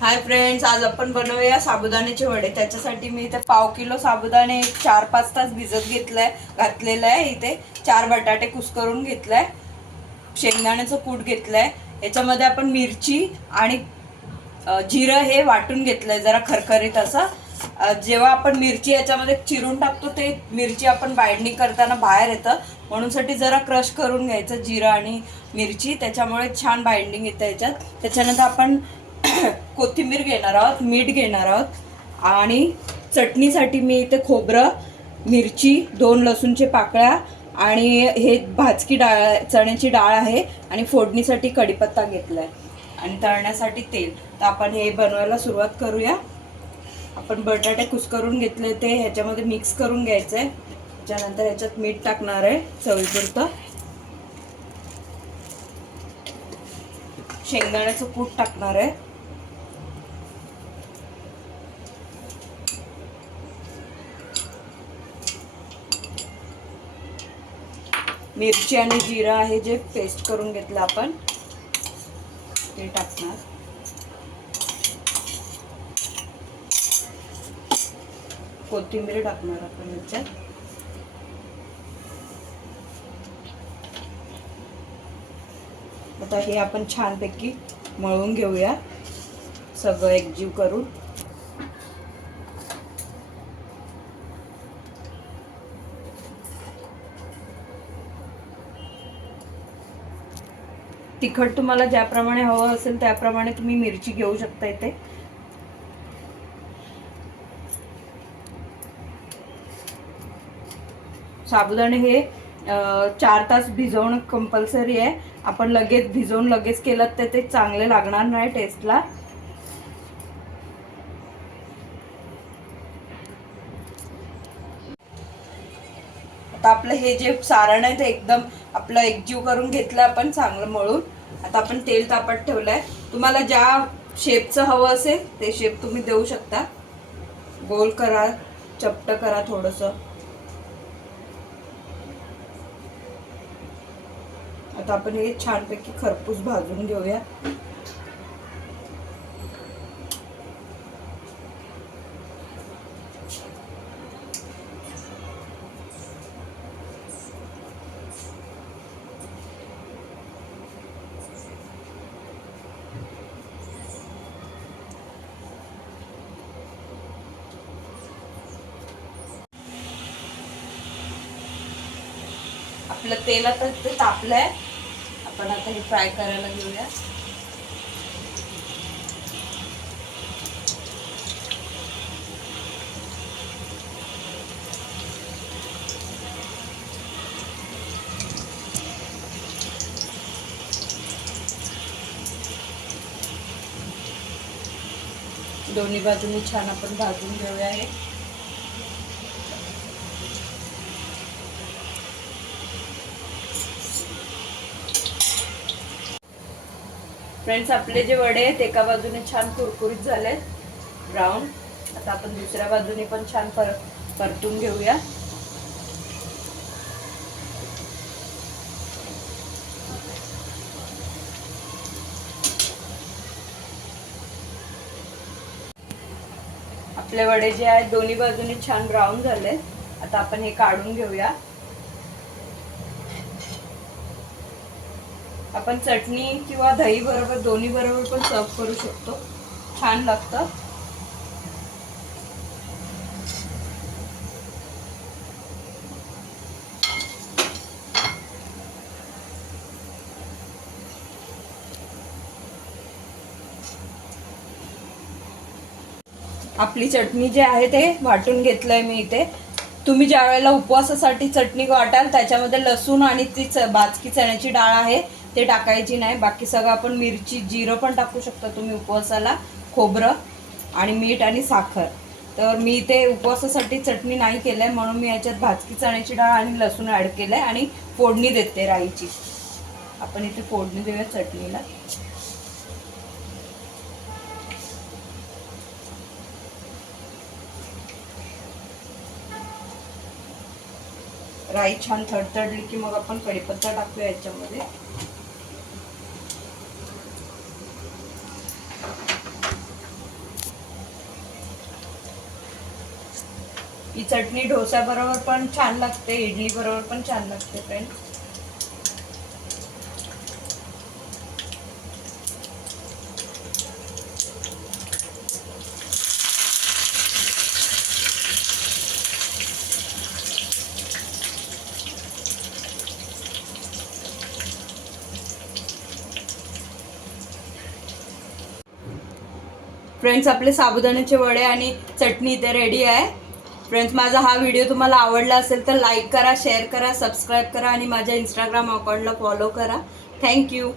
Hi friends, आज आपण बनवूया साबुदाण्याचे वडे। त्याच्यासाठी मी इथे पाव किलो साबुदाणे 4-5 तास भिजत घातलेलं आहे। इथे 4 बटाटे कुस्करून घेतलाय, शेंगदाण्याचं कूट घेतलंय। याच्यामध्ये आपण मिरची आणि जिरं हे वाटून घेतलंय जरा खरखरीत असं। जेव्हा आपण मिरची याच्यामध्ये चिरून टाकतो ते मिरची आपण बाइंडिंग करताना बाहेर येतं, म्हणून साठी जरा क्रश करून घ्यायचं जिरं आणि मिरची, त्याच्यामुळे छान बाइंडिंग येतं याच्यात। त्याच्यानंतर आपण कोथिंबीर घेणार आहोत, मीठ घेणार आहोत आणि चटणीसाठी मी इथे खोबरं, मिरची, 2 लसूणचे पाकळ्या आणि हे भाजकी डाळ, चण्याची डाळ आहे आणि फोडणीसाठी कढीपत्ता घेतलाय आणि तळण्यासाठी तेल। तर आपण हे बनवायला सुरुवात करूया। आपण बटाटे कुस्करून घेतले ते ह्याच्यामध्ये मिक्स करून घ्यायचंय। त्यानंतर ह्याच्यात मीठ टाकणार आहे चवीपुरतं, शेंगदाण्याचं कूट टाकणार आहे, मिरची आणि जिरं आहे जे पेस्ट करून घेतलं आपण ते टाकणार, कोथिंबीर टाकणार आपण याच्यात, आता हे आपण छानपैकी मळून घेऊया सगळं एकजीव करून। तिखट तुम्हाला ज्याप्रमाणे हवं असेल त्याप्रमाणे तुम्ही मिरची घेऊ शकता इथे। साबुदाणे हे 4 तास भिजवणं कंपल्सरी आहे। आपण लगेच भिजवून लगेच केलं तर ते चांगले लागणार नाही टेस्टला। आता आपलं हे जे सारण आहे ते एकदम आपलं एकजीव करून घेतलं आपण चांगलं मळून। आता आपण तेल तापत ठेवलंय, तुम्हाला ज्या शेपचं हवं असेल ते शेप तुम्ही देऊ शकता, गोल करा, चपट करा थोडंसं। आता आपण हे छानपैकी खरपूस भाजून घेऊया। आपलं तेल आता ते तापलंय, आपण आता हे फ्राय करायला घेऊया। दोन्ही बाजूनी छान आपण भाजून घेऊया हे। फ्रेंड्स, आपले जे वडे आहेत एका बाजूने छान कुरकुरीत झालेत ब्राऊन। आता आपण दुसऱ्या बाजूने पण छान परतून घेऊया। आपले वडे जे आहेत दोन्ही बाजूने छान ब्राऊन झाले। आता आपण हे काढून घेऊया। आपण चटणी किंवा दही बरोबर, दोन्ही बरोबर पण सर्व करू शकतो, छान लागतं। आपली चटणी जी आहे ते वाटून घेतलंय मी इथे। तुम्ही ज्या वेळेला उपवासासाठी चटणी वाटाल त्याच्यामध्ये लसूण आणि ती भाजकी चण्याची डाळ आहे ते टाकायची नाही, बाकी सगळं आपण मिरची, जिरं पण टाकू शकता तुम्ही उपवासाला, खोबरं आणि मीठ आणि साखर। तर मी इथे उपवासासाठी चटणी नाही केलंय म्हणून मी याच्यात भाजकी चण्याची डाळ आणि लसूण ऍड केलंय आणि फोडणी देते राईची। आपण इथे फोडणी देऊया चटणीला। राई छान थडथडली की मग आपण कढीपत्ता टाकूया याच्यामध्ये। ही चटणी डोस्याबरोबर पण छान लागते, इडली बरोबर पण छान लागते फ्रेंड्स. फ्रेंड्स आपले साबुदाण्याचे वडे आणि चटणी इथे रेडी आहे. फ्रेंड्स माझा हा व्हिडिओ तुम्हाला आवडला असेल तर लाईक करा, शेअर करा, सबस्क्राईब करा आणि माझ्या इंस्टाग्राम अकाउंटला फॉलो करा. थँक्यू.